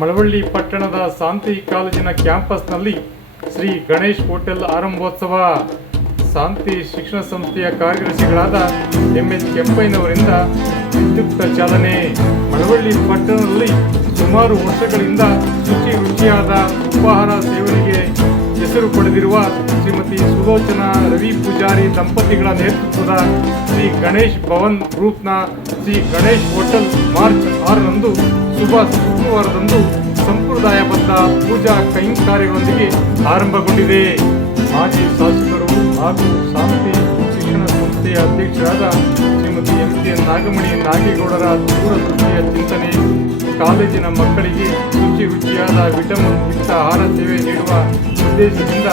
ಮಳವಳ್ಳಿ ಪಟ್ಟಣದ ಶಾಂತಿ ಕಾಲೇಜಿನ ಕ್ಯಾಂಪಸ್ನಲ್ಲಿ ಶ್ರೀ ಗಣೇಶ್ ಹೋಟೆಲ್ ಆರಂಭೋತ್ಸವ. ಶಾಂತಿ ಶಿಕ್ಷಣ ಸಂಸ್ಥೆಯ ಕಾರ್ಯದರ್ಶಿಗಳಾದ ಎಂ.ಎಚ್. ಕೆಂಪಯ್ಯನವರಿಂದ ವಿದ್ಯುಕ್ತ ಚಾಲನೆ. ಮಳವಳ್ಳಿ ಪಟ್ಟಣದಲ್ಲಿ ಸುಮಾರು ವರ್ಷಗಳಿಂದ ರುಚಿಯಾದ ಉಪಹಾರ ಸೇವನೆಗೆ ಹೆಸರು ಪಡೆದಿರುವ ಶ್ರೀಮತಿ ಸುಲೋಚನಾ ರವಿ ಪೂಜಾರಿ ದಂಪತಿಗಳ ನೇತೃತ್ವದ ಶ್ರೀ ಗಣೇಶ್ ಭವನ್ ಗ್ರೂಪ್ನ ಶ್ರೀ ಗಣೇಶ್ ಹೋಟೆಲ್ ಮಾರ್ಚ್ 6ರಂದು ಶುಕ್ರವಾರದಂದು ಸಂಪ್ರದಾಯಬದ್ಧ ಪೂಜಾ ಕೈಂಕರ್ಯಗಳೊಂದಿಗೆ ಆರಂಭಗೊಂಡಿದೆ. ಮಾಜಿ ಶಾಸಕರು ಹಾಗೂ ಶಾಂತಿ ಶಿಕ್ಷಣ ಸಂಸ್ಥೆಯ ಅಧ್ಯಕ್ಷರಾದ ಶ್ರೀಮತಿ ಎಂ.ಸಿ.ಎನ್. ನಾಗಮಣಿ ನಾಗೇಗೌಡರ ದೂರದೃಷ್ಟಿಯ ಚಿಂತನೆ, ಕಾಲೇಜಿನ ಮಕ್ಕಳಿಗೆ ರುಚಿಯಾದ ವಿಟಮಿನ್ ಯುಕ್ತ ಆಹಾರ ಸೇವೆ ನೀಡುವ ಉದ್ದೇಶದಿಂದ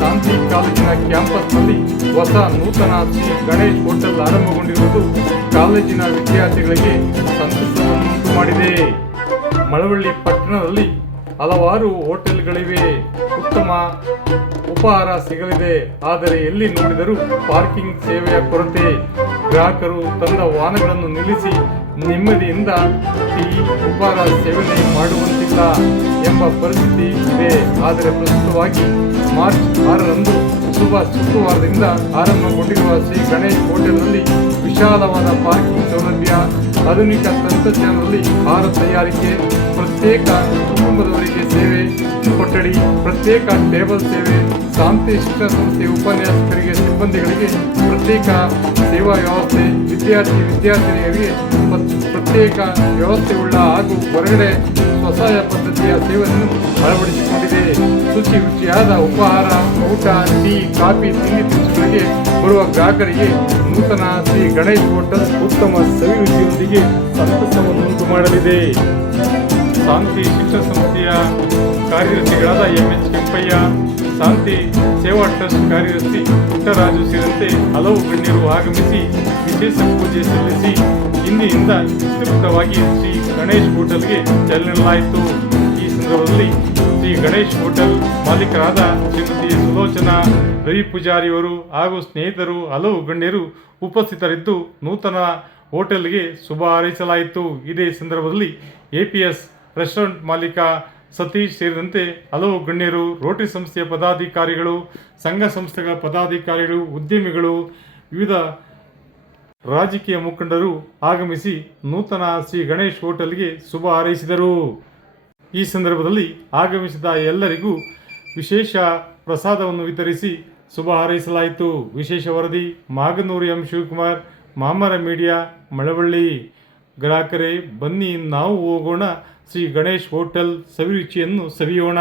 ಶಾಂತಿ ಕಾಲೇಜಿನ ಕ್ಯಾಂಪಸ್ನಲ್ಲಿ ಹೊಸ ನೂತನ ಶ್ರೀ ಗಣೇಶ್ ಹೋಟೆಲ್ ಆರಂಭಗೊಂಡಿರುವುದು ಕಾಲೇಜಿನ ವಿದ್ಯಾರ್ಥಿಗಳಿಗೆ ಸಂತಸವನ್ನುಂಟು ಮಾಡಿದೆ. ಮಳವಳ್ಳಿ ಪಟ್ಟಣದಲ್ಲಿ ಹಲವಾರು ಹೋಟೆಲ್ಗಳಿವೆ, ಉತ್ತಮ ಉಪಹಾರ ಸಿಗಲಿದೆ. ಆದರೆ ಎಲ್ಲಿ ನೋಡಿದರೂ ಪಾರ್ಕಿಂಗ್ ಸೇವೆಯ ಕೊರತೆ, ಗ್ರಾಹಕರು ತಂದ ವಾಹನಗಳನ್ನು ನಿಲ್ಲಿಸಿ ನೆಮ್ಮದಿಯಿಂದ ಟೀ ಉಪಹಾರ ಸೇವನೆ ಮಾಡುವಂತಿಲ್ಲ ಎಂಬ ಪರಿಸ್ಥಿತಿ ಇದೆ. ಆದರೆ ಪ್ರಸ್ತುತವಾಗಿ ಮಾರ್ಚ್ 6ರಂದು ಶುಕ್ರವಾರದಿಂದ ಆರಂಭಗೊಂಡಿರುವ ಶ್ರೀ ಗಣೇಶ್ ಹೋಟೆಲ್ನಲ್ಲಿ ವಿಶಾಲವಾದ ಪಾರ್ಕಿಂಗ್ ಸೌಲಭ್ಯ, ಆಧುನಿಕ ತಂತ್ರಜ್ಞಾನದಲ್ಲಿ ಆಹಾರ ತಯಾರಿಕೆ, ಪ್ರತ್ಯೇಕ ಕುಟುಂಬದವರಿಗೆ ಸೇವೆ ಕೊಠಡಿ, ಪ್ರತ್ಯೇಕ ಟೇಬಲ್ ಸೇವೆ, ಶಾಂತಿ ಶಿಕ್ಷಣ ಸಂಸ್ಥೆ ಉಪನ್ಯಾಸಕರಿಗೆ ಸಿಬ್ಬಂದಿಗಳಿಗೆ ಪ್ರತ್ಯೇಕ ಸೇವಾ ವ್ಯವಸ್ಥೆ, ವಿದ್ಯಾರ್ಥಿನಿಯರಿಗೆ ಪ್ರತ್ಯೇಕ ವ್ಯವಸ್ಥೆಯುಳ್ಳ ಹಾಗೂ ಹೊರಗಡೆ ಸ್ವಸಹಾಯ ಪದ್ಧತಿಯ ಸೇವೆಯನ್ನು ಅಳವಡಿಸಿಕೊಂಡಿದೆ. ರುಚಿಯಾದ ಉಪಹಾರ, ಊಟ, ಟೀ, ಕಾಫಿ, ತಿಂಡಿ ತಿನಿಸುಗಳಿಗೆ ಬರುವ ಗ್ರಾಹಕರಿಗೆ ನೂತನ ಶ್ರೀ ಗಣೇಶ್ ಹೋಟೆಲ್ ಉತ್ತಮ ಸವಿರುಚಿಯೊಂದಿಗೆ ಸಂತಸವನ್ನುಂಟು ಮಾಡಲಿದೆ. ಶಾಂತಿ ಶಿಕ್ಷಣ ಸಂಸ್ಥೆಯ ಕಾರ್ಯದರ್ಶಿಗಳಾದ ಎಂ.ಎಚ್. ಕೆಂಪಯ್ಯ, ಶಾಂತಿ ಸೇವಾ ಟ್ರಸ್ಟ್ ಕಾರ್ಯದರ್ಶಿ ಪುಟ್ಟರಾಜು ಸೇರಿದಂತೆ ಹಲವು ಗಣ್ಯರು ಆಗಮಿಸಿ ವಿಶೇಷ ಪೂಜೆ ಸಲ್ಲಿಸಿ ಇಂದಿನಿಂದ ವಿಸ್ತೃತವಾಗಿ ಶ್ರೀ ಗಣೇಶ್ ಹೋಟೆಲ್ಗೆ ಚಾಲನೆ ನೀಡಲಾಯಿತು. ಈ ಸಂದರ್ಭದಲ್ಲಿ ಶ್ರೀ ಗಣೇಶ್ ಹೋಟೆಲ್ ಮಾಲೀಕರಾದ ಶ್ರೀಮತಿ ಸುಲೋಚನಾ ರವಿ ಪೂಜಾರಿಯವರು ಹಾಗೂ ಸ್ನೇಹಿತರು ಹಲವು ಗಣ್ಯರು ಉಪಸ್ಥಿತರಿದ್ದು ನೂತನ ಹೋಟೆಲ್ಗೆ ಶುಭ ಹಾರೈಸಲಾಯಿತು. ಇದೇ ಸಂದರ್ಭದಲ್ಲಿ APS ರೆಸ್ಟೋರೆಂಟ್ ಮಾಲೀಕ ಸತೀಶ್ ಸೇರಿದಂತೆ ಹಲವು ಗಣ್ಯರು, ರೋಟರಿ ಸಂಸ್ಥೆಯ ಪದಾಧಿಕಾರಿಗಳು, ಸಂಘ ಸಂಸ್ಥೆಗಳ ಪದಾಧಿಕಾರಿಗಳು, ಉದ್ಯಮಿಗಳು, ವಿವಿಧ ರಾಜಕೀಯ ಮುಖಂಡರು ಆಗಮಿಸಿ ನೂತನ ಶ್ರೀ ಗಣೇಶ್ ಹೋಟೆಲ್ಗೆ ಶುಭ ಹಾರೈಸಿದರು. ಈ ಸಂದರ್ಭದಲ್ಲಿ ಆಗಮಿಸಿದ ಎಲ್ಲರಿಗೂ ವಿಶೇಷ ಪ್ರಸಾದವನ್ನು ವಿತರಿಸಿ ಶುಭ ಹಾರೈಸಲಾಯಿತು. ವಿಶೇಷ ವರದಿ ಮಾಗನೂರು ಎಂ. ಶಿವಕುಮಾರ್, ಮಾಮರ ಮೀಡಿಯಾ, ಮಳವಳ್ಳಿ. ಗ್ರಾಹಕರೇ, ಬನ್ನಿ ನಾವು ಹೋಗೋಣ ಶ್ರೀ ಗಣೇಶ್ ಹೋಟೆಲ್ ಸವಿರುಚಿಯನ್ನು ಸವಿಯೋಣ.